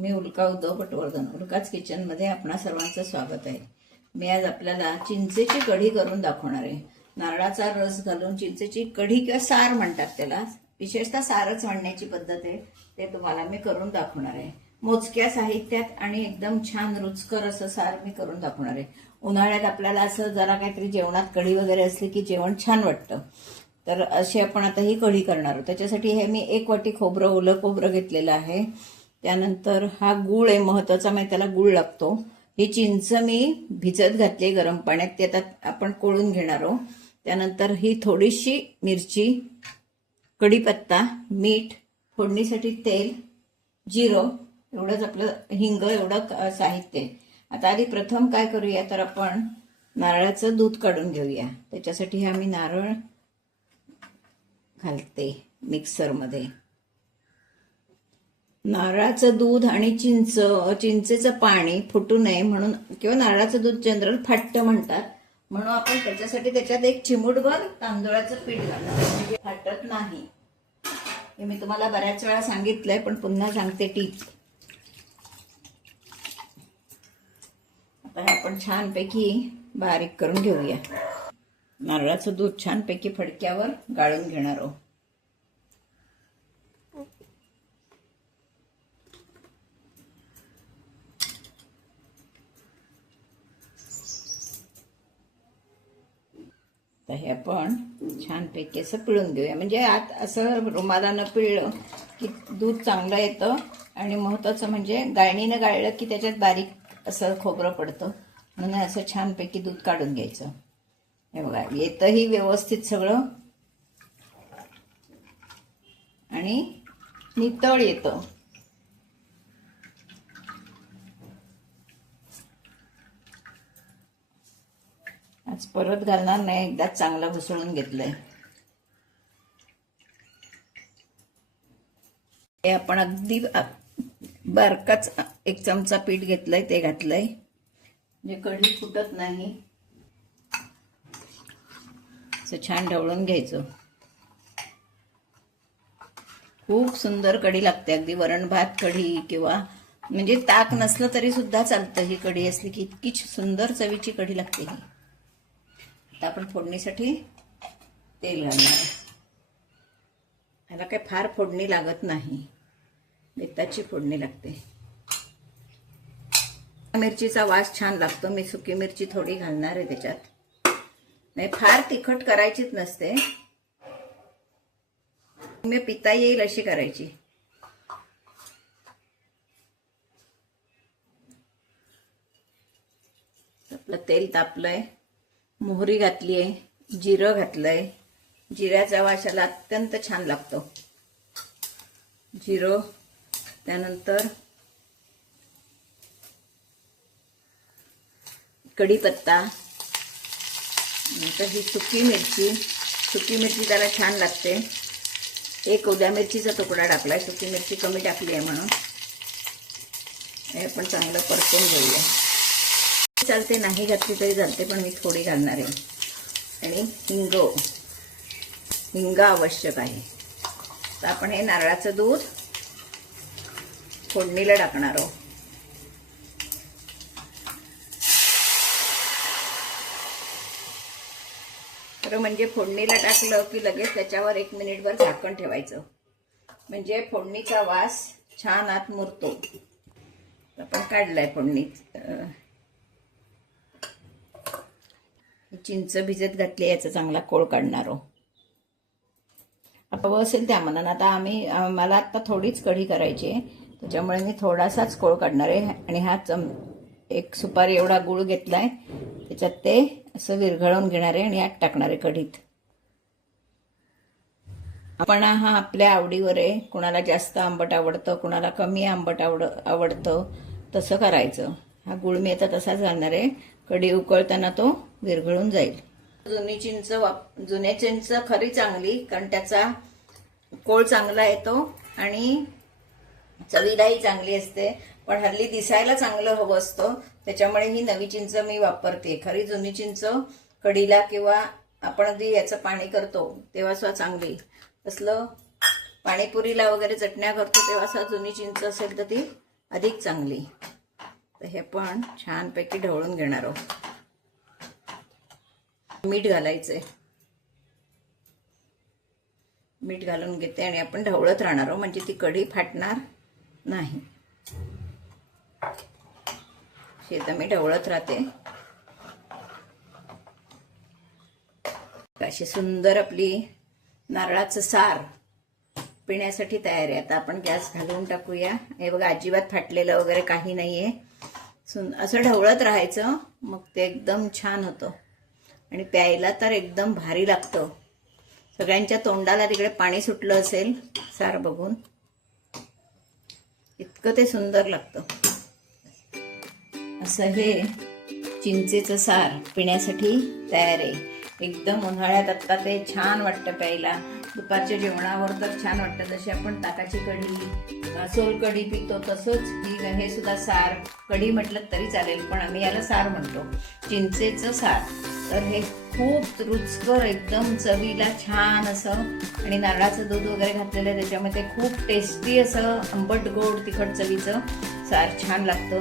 मी उल्का उद्धव पटवर्धन, उल्काच किचनमध्ये आपणा सर्वांचं स्वागत आहे। मी आज आपल्याला चिंचेची कढी करून दाखवणार आहे। नारळाचा रस घालून चिंचेची कढी किंवा सार म्हणतात त्याला, विशेषतः सारच म्हणण्याची पद्धत आहे, ते तुम्हाला मी करून दाखवणार आहे। मोजक्या साहित्यात आणि एकदम छान रुचकर असं सार मी करून दाखवणार आहे। उन्हाळ्यात आपल्याला असं जरा काहीतरी जेवणात कढी वगैरे असली की जेवण छान वाटतं, तर अशी आपण आता ही कढी करणार आहोत। त्याच्यासाठी हे मी 1 वाटी खोबरं, ओलं खोबरं घेतलेलं आहे। त्यानंतर हा गूळ आहे महत्त्वाचा, म्हणजे त्याला गूळ लागतो। ही चिंच मी भिजत घातली गरम पाण्यात, ते आता आपण कोळून घेणार आहोत। त्यानंतर ही थोडीशी मिरची, कढीपत्ता, मीठ, फोडणीसाठी तेल, जिरं, एवढंच आपलं हिंग, एवढं साहित्य। आता आधी प्रथम काय करूया, तर आपण नारळाचं दूध काढून घेऊया। त्याच्यासाठी हा मी नारळ घालते मिक्सरमध्ये। नारळाचं दूध आणि चिंचेचं पाणी फुटू नये म्हणून, किंवा नारळाचं दूध जनरल फाटतं म्हणतात, म्हणून आपण त्याच्यासाठी त्याच्यात 1 चिमूटभर तांदूळाचं पीठ घालणार, म्हणजे फाटत नाही। हे मी तुम्हाला बऱ्याच वेळा सांगितलंय, पण पुन्हा सांगते टीप। आता हे आपण छानपैकी बारीक करून घेऊया। नारळाचं दूध छानपैकी फडक्यावर गाळून घेणार आहोत। तर हे आपण छानपैकी असं पिळून घेऊया, म्हणजे आत असं रुमालानं पिळलं की दूध चांगलं येतं, आणि महत्त्वाचं म्हणजे गाळणीनं गाळलं की त्याच्यात बारीक असं खोबरं पडतं, म्हणून असं छानपैकी दूध काढून घ्यायचं। हे बघा, येतंही व्यवस्थित सगळं आणि नितळ येतं। आज परत घालणार नाही, एकदाच चांगलं घुसळून घेतलंय। हे आपण अगदी बारकाच 1 चमचा पीठ घेतलंय, ते घातलंय, म्हणजे कढी फुटत नाही। असं छान ढवळून घ्यायचं। खूप सुंदर कढी लागते, अगदी वरण भात कढी, किंवा म्हणजे ताक नसलं तरी सुद्धा चालतं। ही कढी असली की इतकी सुंदर चवीची कढी लागते ही। आता आपण फोडणीसाठी तेल घालणार। ह्याला काही फार फोडणी लागत नाही, बेताची फोडणी लागते। मिरचीचा वास छान लागतो, मी सुकी मिरची थोडी घालणार आहे त्याच्यात। नाही, फार तिखट करायचीच नसते, मी पिता येईल अशी करायची। आपलं तेल तापलंय, मोहरी घातली आहे, जिरं घातलंय। जिऱ्याचा वास याला अत्यंत छान लागतो। जिरं, त्यानंतर कढीपत्ता, नंतर ही सुकी मिरची त्याला छान लागते। 1 ओल्या मिरचीचा तुकडा टाकलाय, सुकी मिरची कमी टाकली आहे म्हणून। हे आपण चांगलं परतून घेऊया। चालते, नाही घातली तरी चालते, पण मी थोडी घालणार आहे। आणि हिंग आवश्यक आहे। तर आपण हे नारळाचं दूध फोडणीला टाकणार आहोत। तर म्हणजे फोडणीला टाकलं की लगेच त्याच्यावर 1 मिनिटभर झाकण ठेवायचं, म्हणजे फोडणीचा वास छान आत मुरतो। आपण काढलाय फोडणीत, चिंच भिजत घातली, याचा चांगला कोळ काढणार आहोत। हवं असेल त्या मनानं। आता मला आता थोडीच कढी करायची आहे, त्याच्यामुळे मी थोडासाच कोळ काढणार आहे। आणि हा 1 सुपारी एवढा गूळ घेतलाय, त्याच्यात ते असं विरघळवून घेणार आहे आणि आत टाकणार आहे कढीत। आपण हा आपल्या आवडीवर आहे, कुणाला जास्त आंबट आवडतं, कुणाला कमी आंबट आवडतं, तसं करायचं। हा गूळ मी आता तसाच घालणार आहे, कढी उकळताना तो विरघळून जाईल। जुन्या चिंच खरी चांगली, कारण त्याचा कोळ चांगला येतो आणि चवीलाही चांगली असते, पण हल्ली दिसायला चांगलं हवं असतं, त्याच्यामुळे ही नवी चिंच मी वापरते। खरी जुनी चिंच कढीला, किंवा आपण अगदी याचं पाणी करतो तेव्हा सुद्धा चांगली, तसलं पाणीपुरीला वगैरे चटण्या करतो तेव्हा सुद्धा जुनी चिंच असेल तर ती अधिक चांगली. तर हे पण छानपैकी ढवळून घेणार आहोत. मीठ घालायचंय. मीठ घालून घेते आणि आपण ढवळत राहणार आहोत म्हणजे ती कढी फाटणार नाही. शेत मी ढवळत राहते. अशी सुंदर आपली नारळाचं सार पिण्यासाठी तयार आहे. आता आपण गॅस घालून टाकूया. हे बघा अजिबात फाटलेलं वगैरे काही नाहीये. असं ढवळत राहायचं मग ते एकदम छान होतं आणि प्यायला तर एकदम भारी लागतं. सगळ्यांच्या तोंडाला तिकडे पाणी सुटलं असेल सार बघून. इतकं ते सुंदर लागतं. असं हे चिंचेचं सार पिण्यासाठी तयार आहे. एकदम उन्हाळ्यात आत्ता ते छान वाटतं प्यायला. दुपारच्या जेवणावर तर छान वाटतं. जशी आपण ताकाची कढी, सोलकढी पितो तसंच हे सुद्धा सार. कढी म्हटलं तरी चालेल पण आम्ही याला सार म्हणतो, चिंचेचं सार. तर हे खूप रुचकर, एकदम चवीला छान असं आणि नारळाचं दूध वगैरे घातलेलं आहे त्याच्यामध्ये. खूप टेस्टी असं आंबट गोड तिखट चवीचं सार छान लागतं.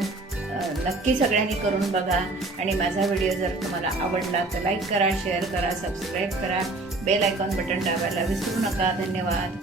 नक्की सगळ्यांनी करून बघा. आणि माझा व्हिडिओ जर तुम्हाला आवडला तर लाईक करा, शेअर करा, सबस्क्राईब करा, बेल आयकॉन बटन दाबायला विसरू नका. धन्यवाद.